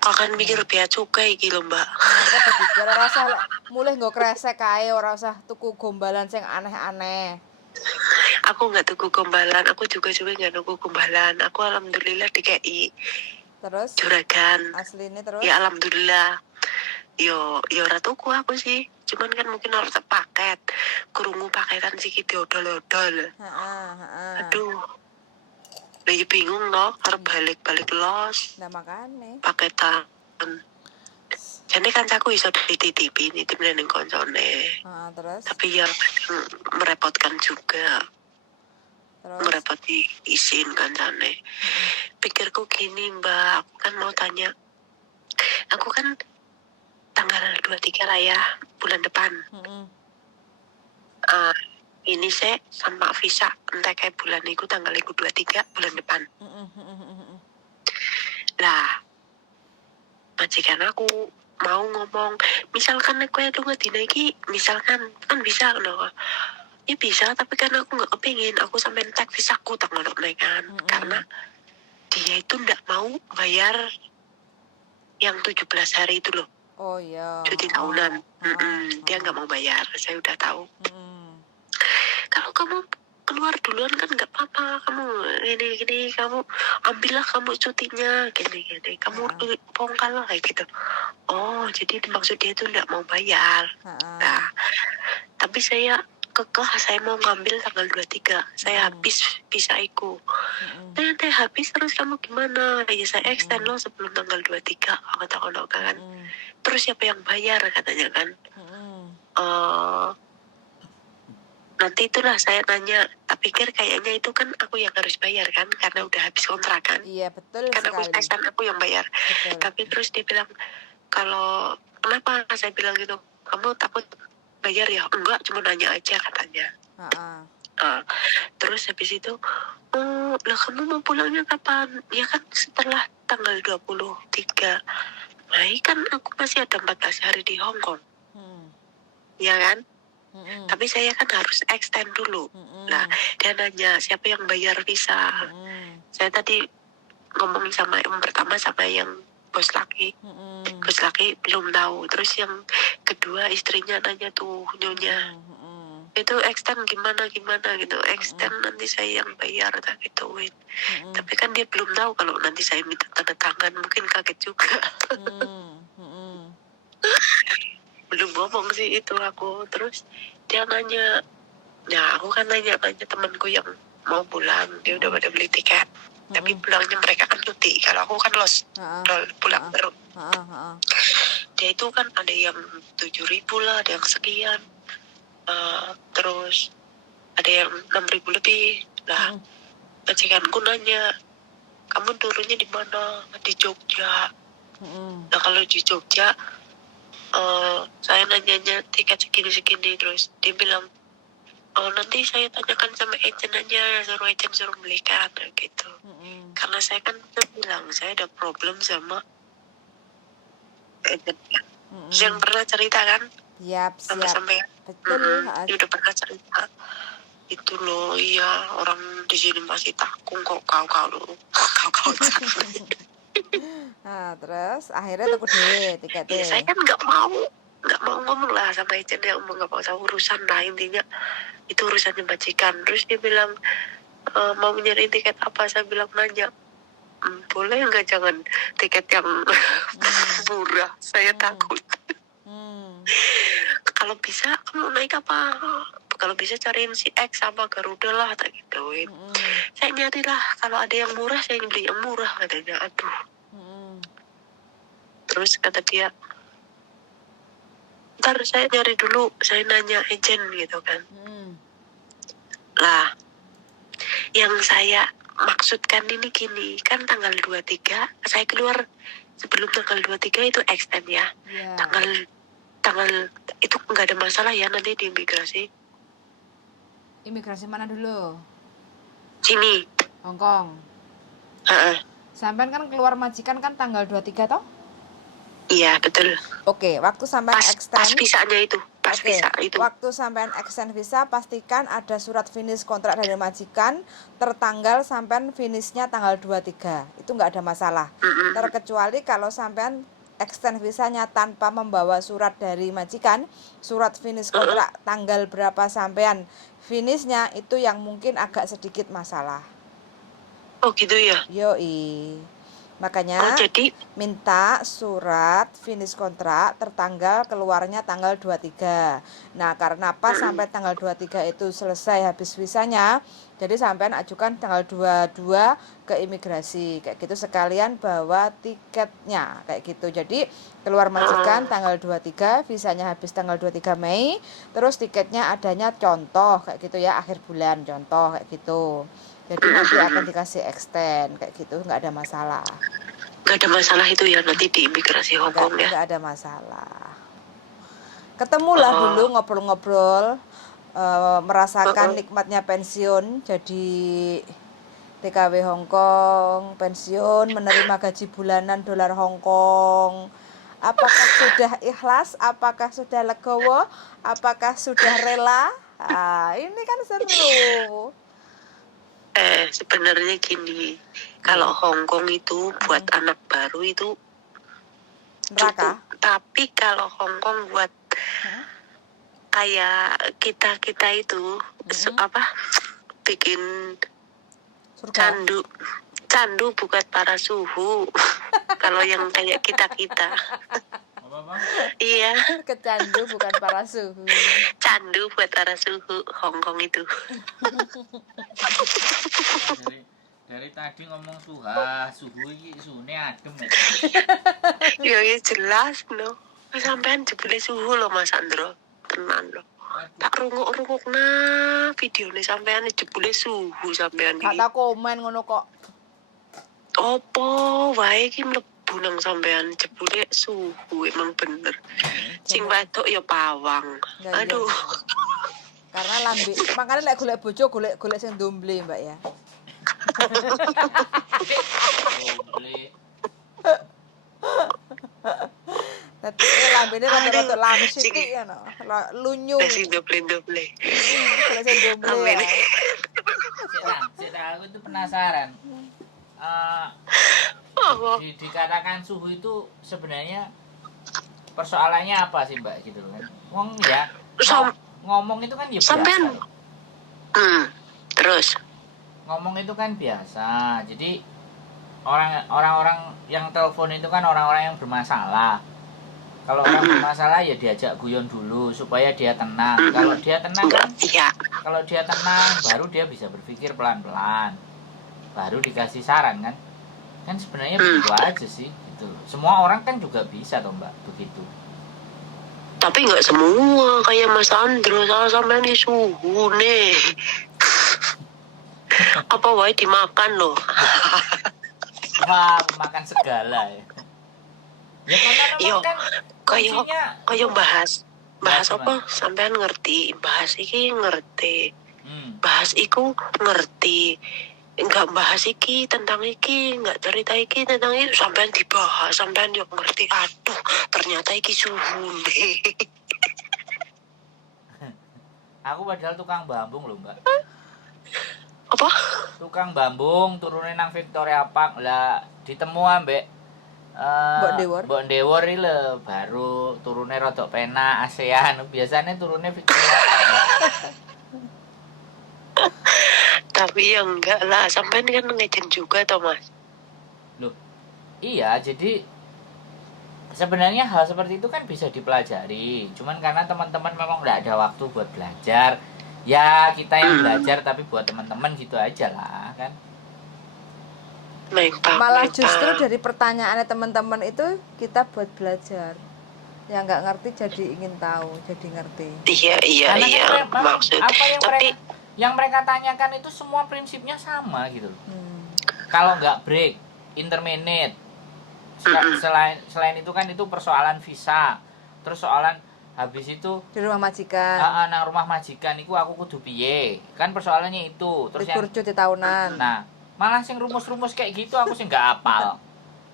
Kok kan mikir bea cukai iki lho, Mbak. Padha pikir ora usah lek mulih nggo kresek kae, ora usah tuku gombalan sing aneh-aneh. Aku nggak tuku gombalan, aku juga nggak tuku gombalan. Aku alhamdulillah dikei Terus juragan. asline Ya terus alhamdulillah. Yo ora tuku aku sih. Cuman kan mungkin harus paket. Krungu paketan sih diodol-odol. heeh. Aduh, lagi bingung loh, harus balik-balik los Nah makane. paketan. Jadi kan aku iso dititipi nitip ning koncone. Terus Tapi ya merepotkan juga. terus Merepoti isin kancane. Pikirku gini, Mbak, aku kan mau tanya. Aku kan tanggal 23 lah ya, bulan depan. Ini saya sama visa entah kayak bulan itu tanggal 23 bulan depan. Lah, majikan aku mau ngomong, misalkan aku itu ngedina iki, misalkan kan bisa loh. Ya bisa, tapi kan aku nggak kepingin aku sampai cek visaku tanggal kan, karena dia itu nggak mau bayar yang 17 hari itu loh. oh iya. Cuti tahunan. Dia nggak mau bayar, saya udah tahu. Kalau kamu keluar duluan kan nggak apa-apa, kamu gini kamu ambillah kamu cutinya gini kamu bongkar lah kayak gitu. Oh jadi maksud dia itu nggak mau bayar. Nah tapi saya kekeh, saya mau ngambil tanggal 23, saya habis visaiku. Nanti habis terus kamu gimana? Ya saya extend loh sebelum tanggal 23, kata kan. Terus siapa yang bayar katanya kan? Nanti itulah saya nanya, tak pikir kayaknya itu kan aku yang harus bayar kan, karena udah habis kontrak kan. Iya betul Kan sekali. aku yang bayar. Betul. Tapi terus dia bilang, kalau kenapa saya bilang gitu, kamu takut bayar ya? Enggak, cuma nanya aja katanya. Terus habis itu, oh lah kamu mau pulangnya kapan? Ya kan setelah tanggal 23. Nah kan aku masih ada 14 hari di Hong Kong. Ya kan? Tapi saya kan harus extend dulu. Nah, dia nanya siapa yang bayar visa. Saya tadi ngomong sama yang pertama sama yang bos laki. Bos laki belum tahu. Terus yang kedua istrinya nanya tuh nyonya. Itu extend gimana gitu. Extend nanti saya yang bayar tak gituin. Tapi kan dia belum tahu kalau nanti saya minta tanda tangan, mungkin kaget juga. Belum ngomong sih itu aku. Terus dia nanya, ya aku kan nanya temanku yang mau pulang, dia udah pada beli tiket. Tapi pulangnya mereka kan cuti, kalau aku kan pulang baru. Dia itu kan ada yang 7.000 lah, ada yang sekian. Terus ada yang 6.000 lebih. Lah, majikanku nanya, kamu turunnya di mana? Di Jogja. Nah kalau di Jogja, saya nanyanya tiket segini terus dia bilang, oh nanti saya tanyakan sama agent aja, suruh belikan gitu. Karena saya kan bilang saya ada problem sama agentnya. Yang pernah cerita kan? Siap. Sampai Betul. Dia udah pernah cerita. Itu loh, iya orang di sini masih takung kok kau loh. Kau Nah, terus akhirnya tuku dhewe tiketnya. Ya saya kan nggak mau ngomong lah sama agent, dia ngomong nggak mau tahu urusan lah, intinya itu urusannya majikan. Terus dia bilang, mau nyari tiket apa? Saya bilang nanya, boleh nggak jangan tiket yang murah, saya takut. Kalau bisa kamu naik apa? Kalau bisa cariin si X sama Garuda lah, tak gituin. Saya nyari lah, kalau ada yang murah saya beli yang murah katanya. Aduh. Terus kata dia, ntar saya nyari dulu, saya nanya agent gitu kan. Lah, yang saya maksudkan ini gini, kan tanggal 23 saya keluar, sebelum tanggal 23 itu extend ya. Tanggal itu nggak ada masalah ya nanti di imigrasi. Imigrasi mana dulu? Sini. Hong Kong. Sampean kan keluar majikan kan tanggal 23 toh? Iya betul. Oke, waktu sampean extend. Pas pas visa itu. Waktu sampean extend visa pastikan ada surat finish kontrak dari majikan tertanggal sampean finishnya tanggal 23. Itu nggak ada masalah. Terkecuali kalau sampean extend visanya tanpa membawa surat dari majikan, surat finish kontrak tanggal berapa sampean finishnya, itu yang mungkin agak sedikit masalah. Oh gitu ya. Yoi. Makanya jadi minta surat finish kontrak tertanggal keluarnya tanggal 23. Nah, karena pas sampai tanggal 23 itu selesai habis visanya, jadi sampean ajukan tanggal 22 ke imigrasi. Kayak gitu sekalian bawa tiketnya kayak gitu. Jadi keluar majikan tanggal 23, visanya habis tanggal 23 Mei, terus tiketnya adanya contoh kayak gitu ya, akhir bulan contoh kayak gitu. Jadi nanti akan dikasih extend kayak gitu, nggak ada masalah. Nggak ada masalah itu ya nanti di imigrasi Hong Kong ya? Nggak ada masalah. Ketemulah dulu ngobrol-ngobrol, merasakan nikmatnya pensiun jadi TKW Hong Kong, pensiun menerima gaji bulanan dolar Hong Kong. Apakah sudah ikhlas? Apakah sudah legowo? Apakah sudah rela? Ini kan seru. Sebenarnya gini, kalau Hong Kong itu buat anak baru itu neraka. Tapi kalau Hong Kong buat kayak kita itu bikin surga. Candu bukan para suhu. Kalau yang kayak kita iya, kecandu bukan para suhu. Candu buat para suhu Hong Kong itu. Dari tadi ngomong suhu iki suhune adem ya. Ya jelas no. Sampean jebule suhu lo Mas Andro. Tenan lo. Tak rungok nah video nih sampean jebule suhu sampean iki. Kata komen ngono kok. Opo wae iki mlebu nang sampean jebule suhu emang bener. Sing wedok ya pawang. Aduh. Karena lambe, makanya lek golek bojo golek sing ndomble, Mbak ya. Dadi lambene rada-rada lamis sithik ya no. Lunyu. Sing doble-doble. Golek sing ndomble. Aku tuh penasaran. Dikatakan suhu itu sebenarnya persoalannya apa sih Mbak gitu kan? Wong ya ngomong itu kan ya biasa. Terus ngomong itu kan biasa. Jadi orang-orang yang telepon itu kan orang-orang yang bermasalah. Kalau orang bermasalah ya diajak guyon dulu supaya dia tenang. Kalau dia tenang kan, kalau dia tenang baru dia bisa berpikir pelan-pelan. Baru dikasih saran kan. Kan sebenarnya begitu aja sih gitu. Semua orang kan juga bisa toh Mbak begitu. Tapi nggak semua kayak Mas Andro sampean di suhu nih. Apa wae dimakan loh. Wah, makan segala ya. Ya kan kayak bahas apa sampean ngerti, bahas iki ngerti. Bahas iku ngerti. Enggak bahas iki tentang iki, enggak cerita iki tentang itu, sampean dibahas, sampean yo ngerti. Aduh, ternyata iki suhu nih. Aku padahal tukang bambung loh, Mbak. Apa? Tukang bambung turunin nang Victoria Park lah, ditemu ambek Mbok Ndewor iki lho, baru turune rodok penak ASEAN. Biasanya turune Victoria Park. Tapi ya enggak lah, sampean kan ngejeng juga toh Mas. Loh, iya, jadi sebenarnya hal seperti itu kan bisa dipelajari. Cuman karena teman-teman memang nggak ada waktu buat belajar. Ya kita yang belajar tapi buat teman-teman gitu aja lah kan. Malah justru dari pertanyaannya teman-teman itu kita buat belajar. Yang nggak ngerti jadi ingin tahu, jadi ngerti. Iya. Maksud. Apa yang mereka tanyakan itu semua prinsipnya sama gitu. Kalau nggak break, interminate. Selain itu kan itu persoalan visa. Terus soalan habis itu di rumah majikan. Nang rumah majikan iku aku kudu piye? Kan persoalannya itu. Terus yang cuti tahunan. Nah, malah sing rumus-rumus kayak gitu aku sih nggak hafal.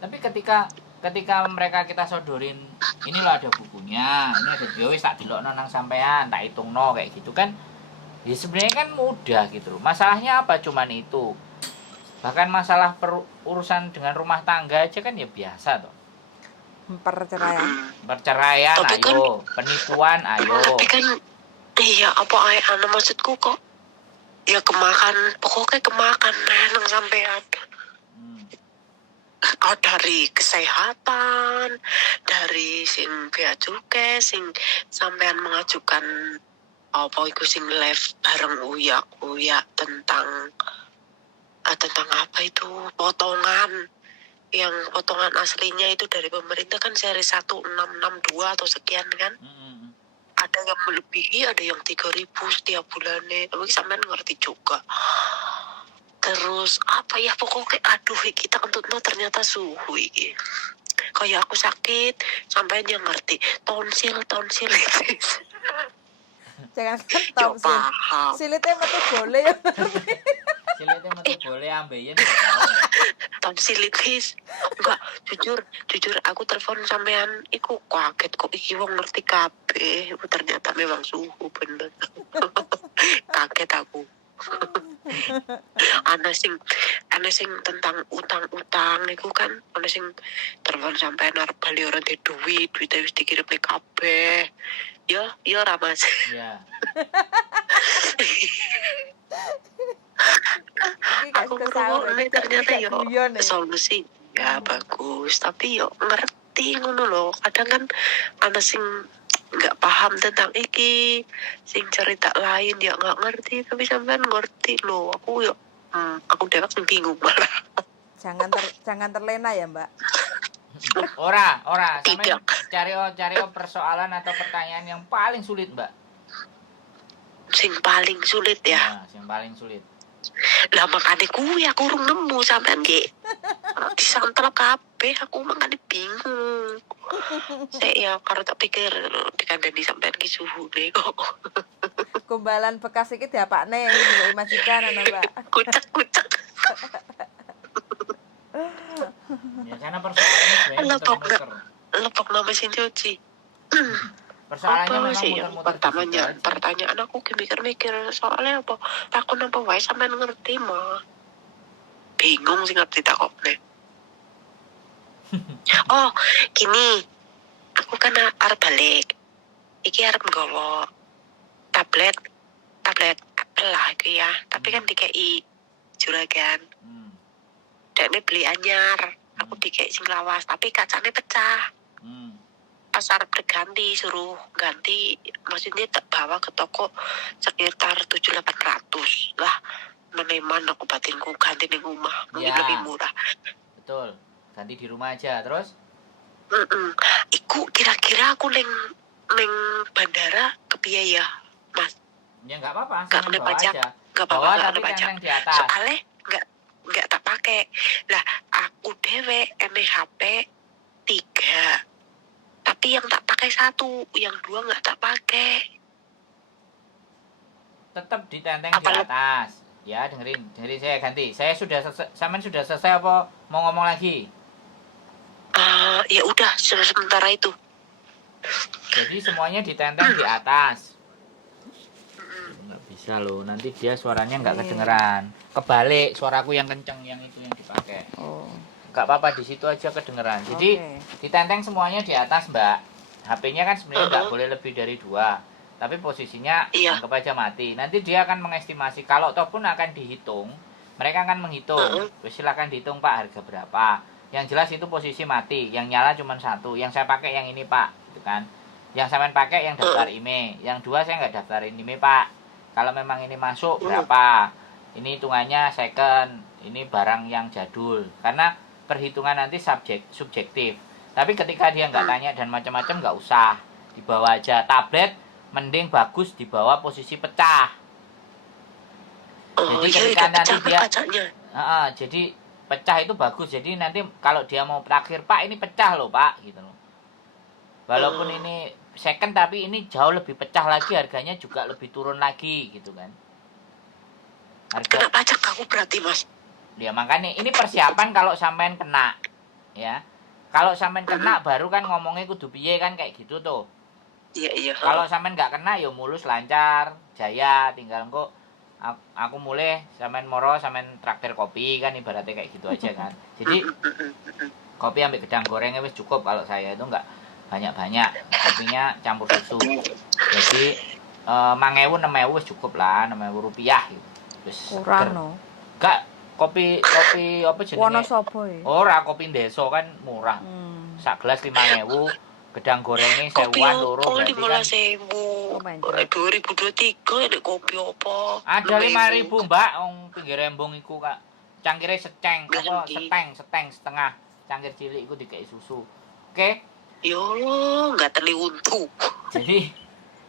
Tapi ketika ketika mereka kita sodorin, ini loh ada bukunya, ini ada ya wis tak delokno nang sampean, tak hitungno kayak gitu kan. Ya sebenarnya kan mudah gitu loh. Masalahnya apa cuman itu. Bahkan masalah urusan dengan rumah tangga aja kan ya biasa toh. Perceraian. Perceraian Tapi kan- ayo, penipuan ayo. Tapi kan iya apa anu maksudku kok ya kemakan pokoknya kemakan nang sampean. Oh, dari kesehatan, dari sing bea cukai, sing sampean mengajukan apa iku sing live bareng uya tentang tentang apa itu potongan yang potongan aslinya itu dari pemerintah kan seri 1662 atau sekian kan. Ada yang melebihi, ada yang 3.000 setiap bulannya. Tapi sampean ngerti juga. Terus apa ya pokoknya aduh kita kentutno ternyata suhu iki. Kayak aku sakit sampai dia ngerti tonsil Jangan kan yo tonsil. paham. Silitnya metu boleh ya. Silitnya metu boleh ambeien. Tonsilitis enggak jujur aku telepon sampean iku kaget kok iki wong ngerti kabeh ternyata memang suhu bener. Kaget aku. ana sing tentang utang niku kan ana sing telepon sampai arep bali ora ndek duit wis dikirim ning kabeh ya ora Mas Iya. aku ini ternyata yo solusi ya bagus tapi yo ngerti ngono loh kadang kan ana sing nggak paham tentang iki sing cerita lain ya nggak ngerti tapi sampean ngerti loh aku dewek sing bingung malah Jangan terlena ya, Mbak. Ora, sampean Tidak. cari persoalan atau pertanyaan yang paling sulit, Mbak. Sing paling sulit ya. Nah, yang paling sulit. Lah makane kuwi aku urung nemu sampean ki. Disantel kabeh aku makane bingung. Saya karo tak pikir dikandani sampean ki suhune kok. Gombalan bekas iki diapakne iki juga majikan ana, Mbak. Kucek. Ya karena persoalannya sebenarnya muter-muter. Lepok nama mesin cuci. Persoalannya apa memang sih muter-muter. Pertanyaan aku mikir-mikir soalnya apa takon apa wae sampean ngerti mah. Bingung sih ngerti takokne. Oh, gini. Aku kan arep balik. Iki arep nggawa tablet Apple lah iki ya. Tapi kan DKI juragan. Dekne beli anyar. Aku DKI sing lawas, tapi kacane pecah. Pas arep diganti suruh ganti, maksudnya tak bawa ke toko sekitar 700-800 lah. Meneman aku batinku ganti di rumah mungkin Ya. lebih murah. Betul, ganti di rumah aja terus. Iku kira-kira aku neng bandara kepiye ya Mas? Ya nggak apa-apa, Nggak sama kena bawa pajak. aja. Nggak Bawa apa-apa, nggak tapi kena pajak. centeng di atas. Soalnya nggak tak pakai lah. Aku dewe HP 3 tapi yang tak pakai 1, yang 2 nggak tak pakai. Tetap ditenteng Apa di atas. Ya dengerin saya ganti. Saya sudah selesai, sampean sudah selesai apa mau ngomong lagi? Ya udah sementara itu. Jadi semuanya ditenteng di atas. Nggak bisa loh, nanti dia suaranya nggak kedengeran. Kebalik, suaraku yang kenceng yang itu yang dipakai. Oh. Nggak apa-apa, di situ aja kedengeran. Jadi ditenteng semuanya di atas, Mbak. HP-nya kan sebenarnya nggak boleh lebih dari 2. Tapi posisinya anggap aja mati. Nanti dia akan mengestimasi. Kalau toh pun akan dihitung, mereka akan menghitung. Silakan dihitung Pak harga berapa. Yang jelas itu posisi mati. Yang nyala cuma 1. Yang saya pakai yang ini Pak, gitu kan. Yang sampean pakai yang daftar IMEI. Yang 2 saya nggak daftarin IMEI Pak. Kalau memang ini masuk berapa? Ini hitungannya second. Ini barang yang jadul. Karena perhitungan nanti subjektif. Tapi ketika dia nggak tanya dan macam-macam nggak usah, dibawa aja. Tablet mending bagus dibawa posisi pecah. Jadi ketika nanti dia jadi pecah itu bagus. Jadi nanti kalau dia mau terakhir Pak ini pecah loh Pak gitu loh. Walaupun ini second tapi ini jauh lebih pecah lagi, harganya juga lebih turun lagi gitu kan. Kena pajak aku berarti Mas. Ya makanya ini persiapan kalau sampean kena ya. Kalau sampean kena baru kan ngomongnya kudu piye kan kayak gitu tuh. Iya. Kalau sampean nggak kena ya mulus lancar, jaya, tinggal kok aku mulai sampean moro sampean traktir kopi kan ibaratnya kayak gitu aja kan. Jadi kopi ambil gedang gorengnya wis cukup kalau saya itu nggak banyak-banyak. Kopinya campur susu. Jadi 5.000 6.000 wis cukup lah, 6.000 rupiah gitu. Wis Kurang no. Gak kopi apa jenenge? Wonosobo ya. Ora kopi deso kan murah. Sak gelas 5.000, gedang gorengnya sewuan loro berarti kan. 2023 ada kopi apa? Ada 5.000 Mbak, wong pinggir embong iku Kak. Cangkire seceng, apa seteng setengah. Cangkir cilik iku dikei susu. Oke. Ya Allah, enggak terliuntu.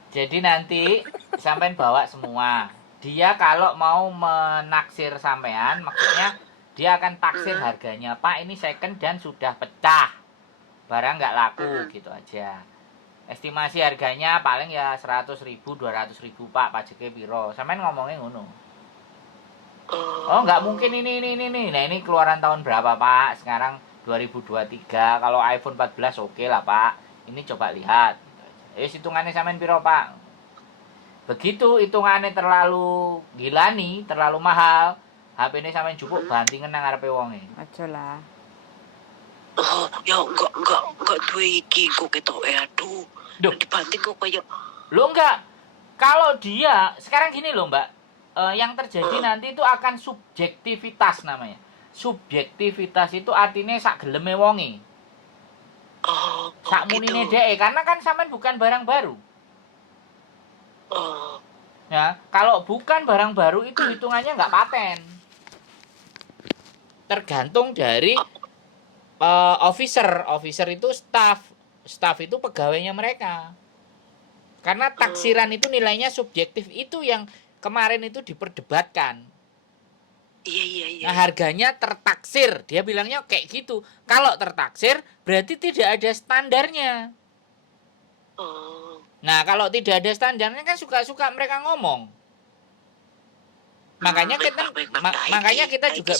Jadi nanti sampean bawa semua. Dia kalau mau menaksir sampean, maksudnya dia akan taksir harganya. Pak, ini second dan sudah pecah. Barang nggak laku, gitu aja. Estimasi harganya paling ya 100.000, 200.000 Pak, pajaknya piro. Sampean ngomongnya ngono. Oh, nggak mungkin ini. Nah, ini keluaran tahun berapa Pak? Sekarang 2023. Kalau iPhone 14 oke lah Pak. Ini coba lihat. Hitungannya sampean piro Pak? Begitu hitungannya terlalu gila nih, terlalu mahal, HP ini sampean cukup bantingan nang ngarepe wonge. Aja lah. Oh, ya enggak duwe iki kok ketok aduh. Duh. Dibanting kok kayak Lo enggak. Kalau dia sekarang gini loh, Mbak. Yang terjadi nanti itu akan subjektivitas namanya. Subjektivitas itu artinya sak geleme wonge. Sak munine gitu. dhek, karena kan sampean bukan barang baru. Ya, kalau bukan barang baru itu hitungannya nggak paten. Tergantung dari officer itu staff itu pegawainya mereka. Karena taksiran itu nilainya subjektif, itu yang kemarin itu diperdebatkan. Iya. Nah, harganya tertaksir, dia bilangnya kayak gitu. Kalau tertaksir berarti tidak ada standarnya. Nah, kalau tidak ada standarnya kan suka-suka mereka ngomong. Makanya kita juga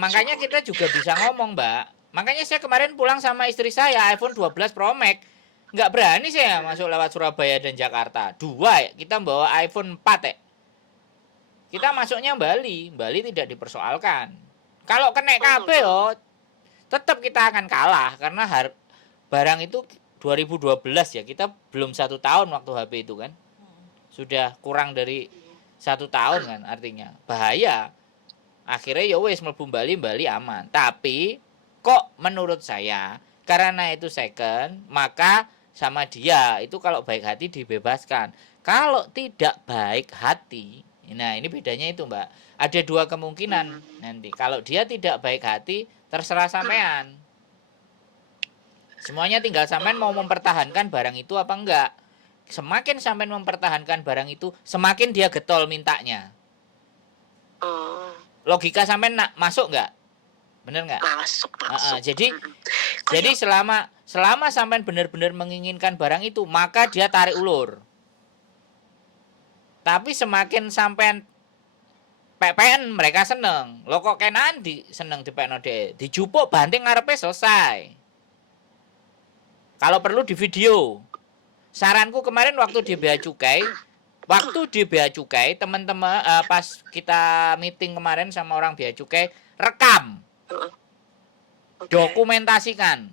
makanya kita juga bisa ngomong, Mbak. Makanya saya kemarin pulang sama istri saya iPhone 12 Pro Max. Nggak berani saya masuk lewat Surabaya dan Jakarta. 2 kita bawa iPhone 4 ya. Kita masuknya Bali tidak dipersoalkan. Kalau kena KB yo tetap kita akan kalah karena barang itu 2012 ya, kita belum 1 tahun waktu HP itu kan. Sudah kurang dari 1 tahun kan, artinya bahaya. Akhirnya ya wes mlebu Bali aman. Tapi kok menurut saya karena itu second, maka sama dia itu kalau baik hati dibebaskan. Kalau tidak baik hati, nah ini bedanya itu Mbak. Ada 2 kemungkinan nanti. Kalau dia tidak baik hati, terserah sampean. Semuanya tinggal sampean mau mempertahankan barang itu apa enggak. Semakin sampean mempertahankan barang itu, semakin dia getol mintanya. Logika sampean masuk enggak? Bener enggak? Masuk. Jadi selama sampean benar-benar menginginkan barang itu, maka dia tarik ulur. Tapi semakin sampean PPN mereka seneng. Lo kok kenaan seneng dipekno dhek. Dijupuk banting ngarepe selesai. Kalau perlu di video. Saranku kemarin waktu di Bea Cukai, teman-teman pas kita meeting kemarin sama orang Bea Cukai, rekam. Dokumentasikan.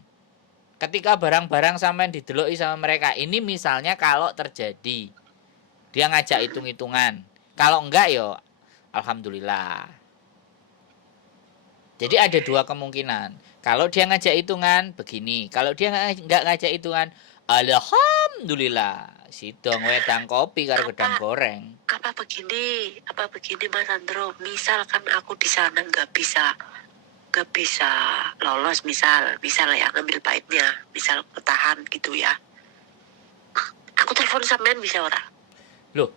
Ketika barang-barang sampean dideloki sama mereka, ini misalnya kalau terjadi dia ngajak hitung-hitungan. Kalau enggak yo alhamdulillah. Jadi ada 2 kemungkinan. Kalau dia ngajak hitungan begini, kalau dia enggak ngajak hitungan, alhamdulillah. Sidong wedang kopi karo gedang goreng. Apa begini Mas Andro, misalkan aku di sana nggak bisa lolos, misal ya ngambil pahitnya, misal bertahan gitu ya, aku telepon sampean bisa ora? Loh,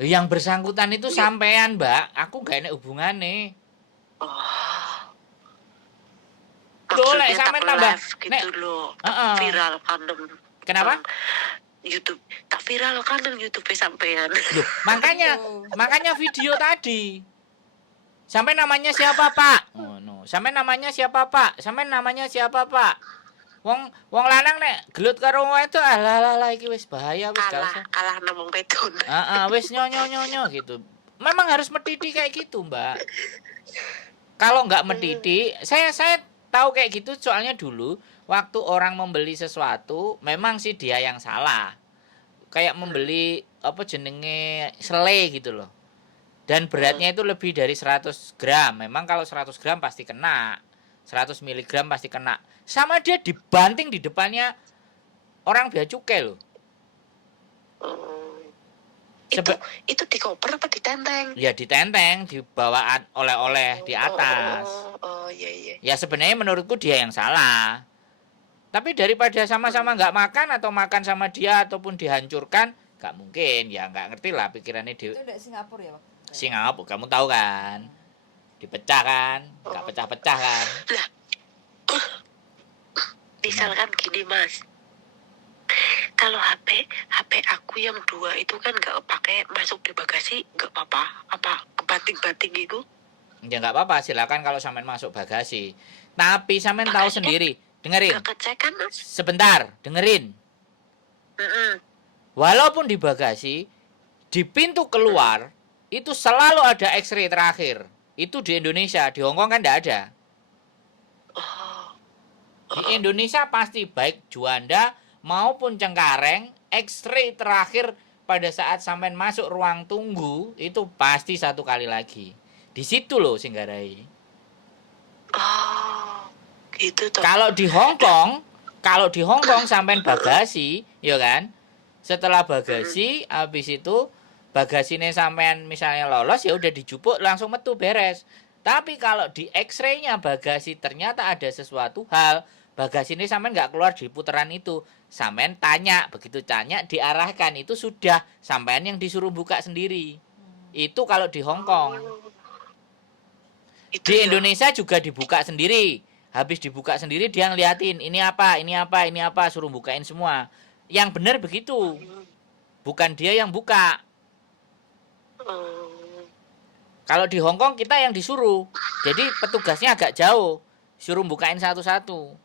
yang bersangkutan itu sampean, Mbak. Aku gak enak hubungane. Maksudnya sampean tak tambah live gitu loh, viral kan. Kenapa? YouTube tak viral kan YouTube sampean. Loh, makanya video tadi. Sampai namanya siapa, Pak? Oh, no. Sampean namanya siapa, Pak? Sampean namanya siapa, Pak? Wong lanang nek gelut karo wedok alah iki wis bahaya wis gak usah. Kalah nemong pedon. Wis nyonyo gitu. Memang harus mendidih kayak gitu, Mbak. Kalau nggak mendidik, saya tahu kayak gitu soalnya dulu waktu orang membeli sesuatu, memang sih dia yang salah. Kayak membeli apa jenenge sele gitu loh. Dan beratnya itu lebih dari 100 gram. Memang kalau 100 gram pasti kena. 100 miligram pasti kena. Sama dia dibanting di depannya orang bea cukai loh. Itu dikoper apa ditenteng? Ya ditenteng, dibawa oleh-oleh di atas. Iya. Ya sebenarnya menurutku dia yang salah. Tapi daripada sama-sama nggak makan atau makan sama dia ataupun dihancurkan, nggak mungkin. Ya nggak ngerti lah pikirannya dia. Itu dari Singapura ya, Pak? Singapura, kamu tahu kan? Dipecah kan? Nggak pecah-pecah kan? Lah, misalkan gini Mas, kalau HP aku yang 2 itu kan nggak pakai masuk di bagasi, nggak apa-apa? Apa kebanting-banting gitu? Ya nggak apa-apa, silakan kalau sampean masuk bagasi. Tapi sampean tahu sendiri, dengerin. Nggak kecek kan Mas? Sebentar, dengerin. Walaupun di bagasi, di pintu keluar itu selalu ada X-ray terakhir. Itu di Indonesia, di Hongkong kan tidak ada. Di Indonesia pasti baik Juanda maupun Cengkareng, X-ray terakhir pada saat sampean masuk ruang tunggu itu pasti 1 kali lagi. Di situ loh Singgarai. Gitu toh. Kalau di Hong Kong sampean bagasi, ya kan? Setelah bagasi, habis itu bagasine sampean misalnya lolos ya udah dijupuk langsung metu beres. Tapi kalau di X-ray-nya bagasi ternyata ada sesuatu hal, bagasi ini sampean nggak keluar di putaran itu. Sampean tanya, begitu tanya diarahkan itu sudah sampean yang disuruh buka sendiri. Itu kalau di Hong Kong. Di Indonesia juga dibuka sendiri. Habis dibuka sendiri dia ngeliatin ini apa, suruh bukain semua. Yang benar begitu. Bukan dia yang buka. Kalau di Hong Kong kita yang disuruh. Jadi petugasnya agak jauh. Suruh bukain satu-satu.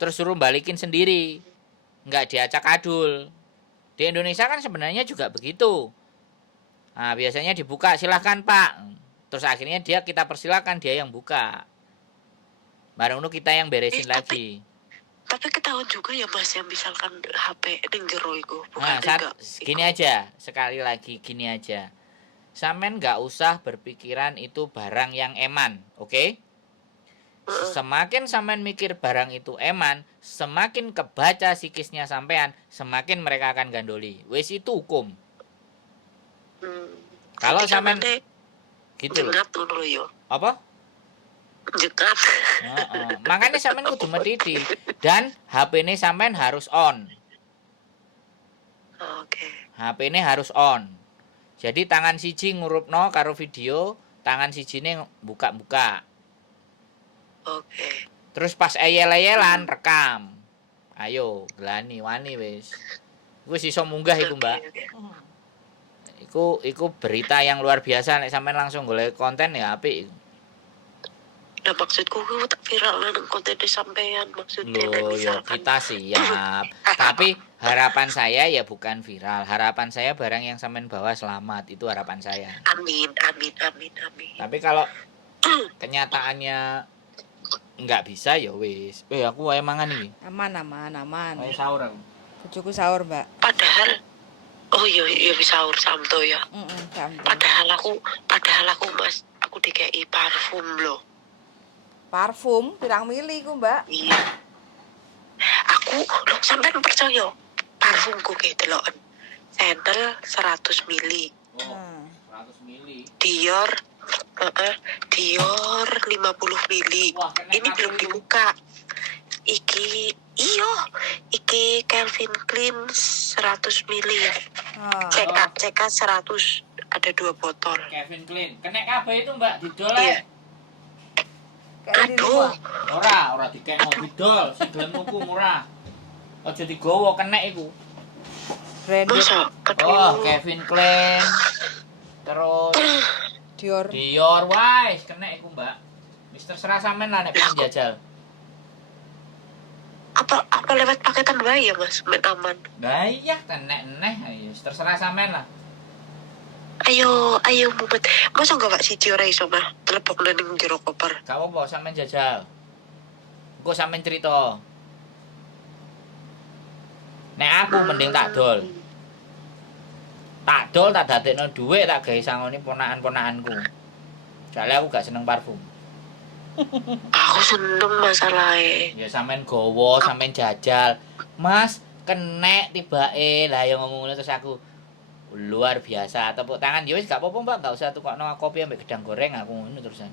Terus suruh balikin sendiri. Nggak diacak adul. Di Indonesia kan sebenarnya juga begitu. Nah, biasanya dibuka, silahkan Pak. Terus akhirnya kita persilakan dia yang buka. Bareng itu kita yang beresin lagi. Tapi ketahuan juga ya Mas yang misalkan HP ning jero iku. Nah, gini aja, sekali lagi gini aja. Sampean nggak usah berpikiran itu barang yang eman, oke? Semakin sampean mikir barang itu eman, semakin kebaca psikisnya sampean, semakin mereka akan gandoli. Wes itu hukum. Kalau sampean gitu loh. Apa? Jekat. Makanya sampean kudu medidi dan HP ini sampean harus on. Oke. HP ini harus on. Jadi tangan siji ngurupno karo video, tangan sijine buka-buka. Oke. Terus pas eyel-eyelan rekam. Ayo, gelani wani wis. Wis iso munggah iku, Mbak. Iku berita yang luar biasa nek sampean langsung golek konten ya apik. Nah maksudku tak viral nang konten sampean maksudnya Loh, ya kita siap. Tapi harapan saya ya bukan viral. Harapan saya barang yang sampean bawa selamat. Itu harapan saya. Amin. Tapi kalau kenyataannya nggak bisa ya wis. Aku wae mangan iki. Aman. Wae sahur aku. Bojoku sahur, Mbak. Padahal iya sahur samto ya. Samto. Padahal aku Mas, aku dikei parfum loh. Parfum pirang mili ku, Mbak? Iya. Aku loh sampean percaya parfumku ki deloken. Sandal 100 mili. 100 mili. Dior 50 mili. Ini belum dibuka. Iki Calvin Klein 100 mili. CK 100 ada 2 botol. Calvin Klein. Kena kabeh itu, Mbak, didol. Iya. Aduh. Ora dikekno didol, sing gelem tuku murah. Aja digowo kenek iku. Branded Calvin Klein. Terus Dior. Wise kenek iku, Mbak. Wis terserah sampean lah nek pengen jajal. Apa lewat paketan bayi ya Mas, men aman. Lah iya tenek-eneh ayo terserah sampean lah. Ayo Mumet. Masa enggak Pak siji ora iso mah telepok ning jero koper. Gak apa-apa sampean jajal. Engko sampean cerita. Nek aku mending tak dol. Tak dol tak dadekno dhuwit tak gawe sangoni ponakan-ponakanku. Soalnya aku gak seneng parfum. Aku seneng masalahnya. Ya sampean gowo, sampean jajal. Mas, kenek tibake. Lah ya ngomong ngono terus aku luar biasa. Tepuk tangan ya wis gak apa-apa, Mbak. Gak usah tukokno kopi ambek gedang goreng aku ngono terusan.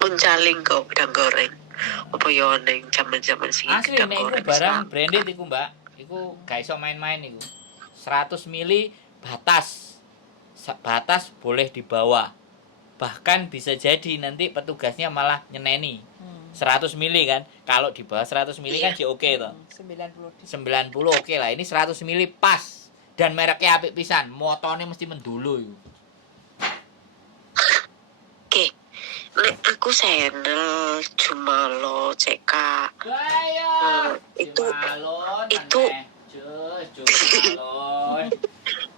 Mencaling kok gedang goreng. Apa yo ning jaman-jaman sing Asli gedang nek iku goreng. barang branded iku, Mbak. Iku gak iso main-main iku. 100 mili batas. Batas boleh dibawa. Bahkan bisa jadi nanti petugasnya malah nyeneni. 100 mili kan. Kalau di bawah 100 mili kan sih oke toh. 90 oke lah. Ini 100 mili pas. Dan mereknya apik pisan. Motone mesti mendulu iku. Oke. Nek aku sendel Jumalo CK. Bayar. Itu Jumalon.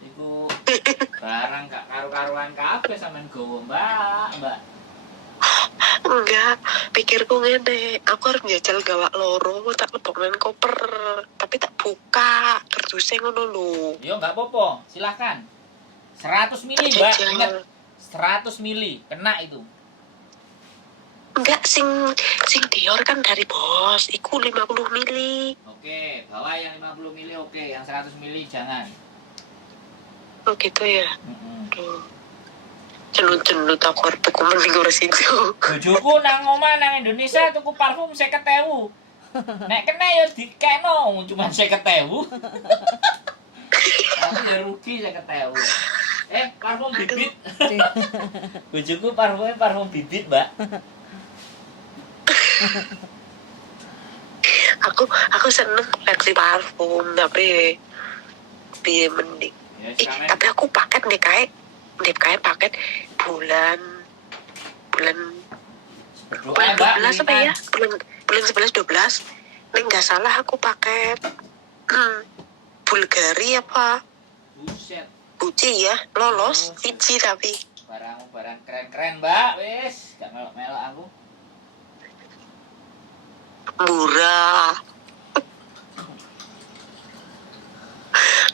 Iku barang gak karu-karuan kabeh sampean gowo, Mbak. Enggak, pikirku ngene, aku harus njajal gawak loro, tak lebok nang koper, tapi tak buka, kerdusnya ngono lho. Yo enggak apa-apa, silakan. 100 mili, Mbak. Ingat 100 mili, kena itu. Enggak, sing Dior kan dari bos, iku 50 mili. Oke, bawa yang 50 mili oke, yang 100 mili jangan. Oh gitu ya. Heeh. Cenut-cenut aku arep tuku mending ora situ. Bojoku nang omah nang Indonesia tuku parfum 50.000. Nek kena ya dikeno cuma 50.000. Aku ya rugi 50.000. Parfum bibit. Bojoku parfumnya parfum bibit, Mbak. Aku seneng koleksi parfum tapi piye mending. Tapi aku paket nih kayak paket bulan 12 apa ya? Bulan 11 12. Nek enggak salah aku paket Bulgari apa? Buset. Buci ya, lolos Fiji tapi Barang keren-keren, Mbak. Wis, gak melok-melok aku. murah.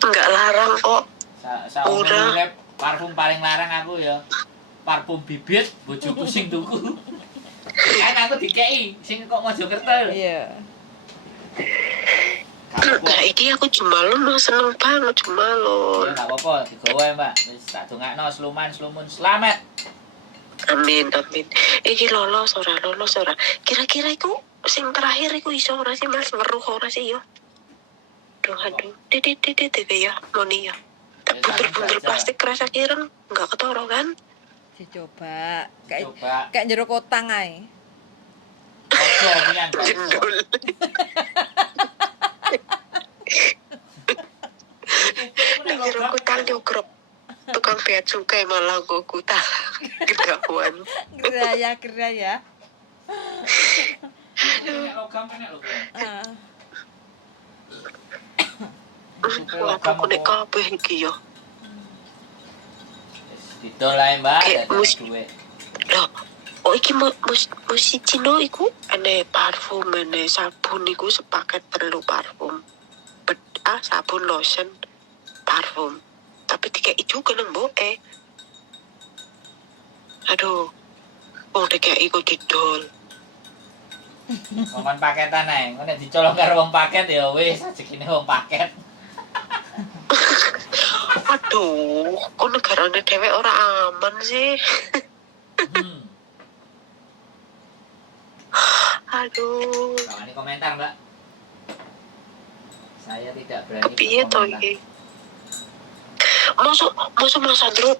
Enggak larang kok. Saumur urip parfum paling larang aku ya. Parfum bibit bojoku sing tuku. Kan aku dikei sing kok Mojokerto. Iya. Nah, ini aku Jumalon seneng banget Jumalon. Ya enggak apa-apa, digowo ya, Mbak. Wis tak dongakno slumun selamat. Amin. Iki lolos ora. Kira-kira iku sing terakhir iku iso ora sih Mas weruh ora sih yo? Aduh. Titit ya, Moni ya. Tak buntel-buntel plastik rasa kireng enggak ketoro kan? Dicoba. Kayak jero kotang ae. Ojo bilang Jendul. Nek jero kutang yo grup. Tukang bea cukai malah go kutang. Kedawan. Geraya. Nek logam. Aku nek kabeh iki yo. Didol ae, Mbak, Kayak dadi duwe. Loh, iki musik Cino iku ane parfum, ane sabun iku sepaket perlu parfum. Sabun, lotion, parfum. Tapi dikei juga nang mboke. Aduh. Wong dikei kok didol. Ngomong paketan ae, engko nek dicolong karo wong paket ya wis rezekine wong paket. Aduh, kok negarane dhewek ora aman sih. Aduh. Tawani komentar, Mbak. Saya tidak berani Kepiye to iki? Masuk Mas Andro.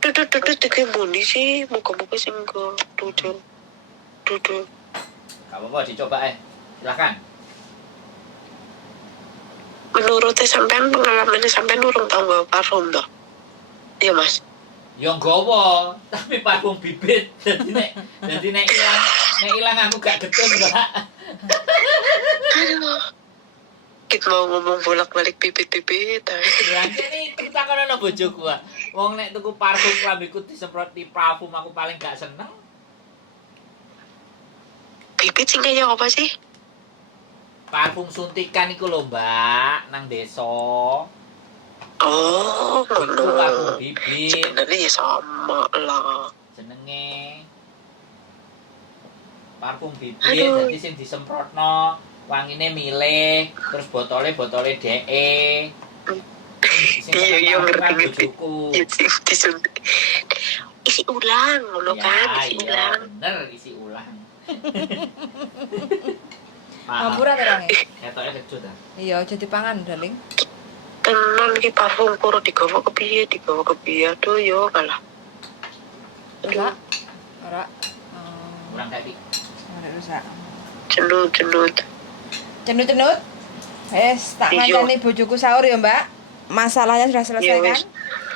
Duduk iki muni sih, muga-muga sing go duduk. Gak apa-apa dicoba silakan. Menurut sampean pengalaman sampean urung tau gak parfum toh? Iya Mas. Yo nggawa, tapi parfum bibit. Dadi nek ilang aku gak getun, Mbak. Aduh. Kita mau ngomong bolak-balik bibit-bibit. Ya ini kita kan ana bojoku ah. Wong nek tuku parfum klambiku disemprot di parfum aku paling gak seneng. Bibit sing kaya apa sih? Parfum suntikan iku lho, Mbak, nang desa. Oh, Iku parfum bibit sebenarnya ya sama lah. jenenge. Parfum bibit Aduh. dadi sing disemprotno wangine milih, terus botole dheke. Sing Iya, ngerti. bojoku. Isi ulang lo kan, isi iya, ulang. bener isi ulang. Ngapura ta range? Ketoke kecut ah. Iya, aja dipangan, darling. Tenan ki parfum kuro digawa kepiye aduh yo kalah. Ora. Ora. Kurang tadi. Ora rusak. Cenut. Cenut-cenut. Tak Iya. ngancani bojoku sahur ya, Mbak. Masalahnya sudah selesai Iya, kan? wis.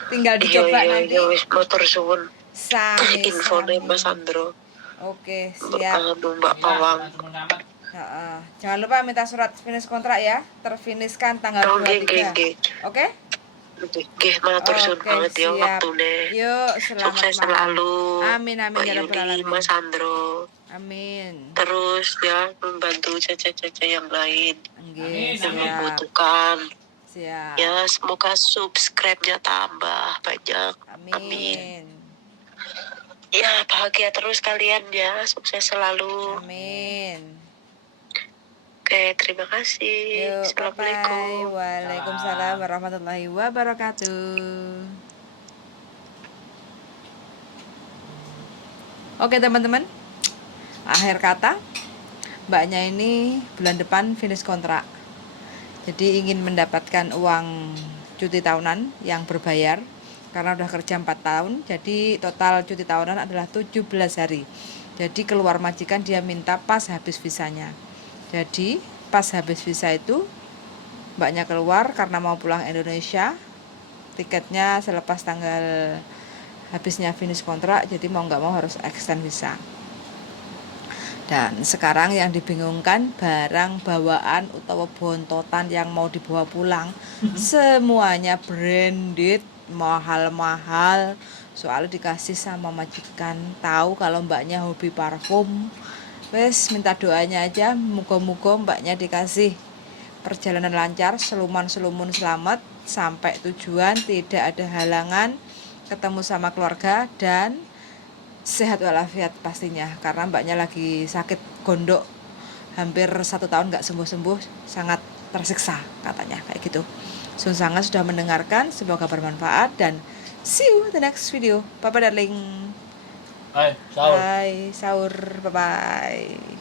Tinggal dicoba nanti. Iya wis motor suwun. Sami. Infone Mas Sandro. Oke, siap. Mbak Pawang. Heeh. Jangan lupa minta surat finish kontrak ya. Terfinishkan tanggal 23. Oke? Nggih, matur suwun Oke, banget ya siap. waktune. Yuk, selamat Sukses malam. selalu. Amin ya rabbal alamin. Mas Sandro. Amin. Terus ya membantu caca-caca yang lain Nggih, yang siap. membutuhkan. Siap. Ya, semoga subscribe-nya tambah banyak. Amin. Ya, bahagia terus kalian ya. Sukses selalu. Amin. Oke, terima kasih. Yuk, Assalamualaikum. bye-bye. Waalaikumsalam warahmatullahi wabarakatuh. Oke teman-teman, akhir kata, mbaknya ini bulan depan finish kontrak. Jadi ingin mendapatkan uang cuti tahunan yang berbayar karena udah kerja 4 tahun. Jadi total cuti tahunan adalah 17 hari. Jadi keluar majikan dia minta pas habis visanya. Jadi pas habis visa itu mbaknya keluar karena mau pulang Indonesia. Tiketnya selepas tanggal habisnya finish kontrak, jadi mau nggak mau harus extend visa. Dan sekarang yang dibingungkan barang bawaan atau bontotan yang mau dibawa pulang semuanya branded, mahal-mahal. Soalnya dikasih sama majikan, tahu kalau mbaknya hobi parfum. Wes minta doanya aja, moga-moga mbaknya dikasih perjalanan lancar, seluman-selumun selamat sampai tujuan, tidak ada halangan, ketemu sama keluarga dan sehat walafiat pastinya, karena mbaknya lagi sakit gondok hampir 1 tahun nggak sembuh-sembuh, sangat tersiksa katanya kayak gitu. Sun sangat sudah mendengarkan, semoga bermanfaat dan see you the next video. Bye bye darling. Hai, sahur. Bye, sahur, bye bye.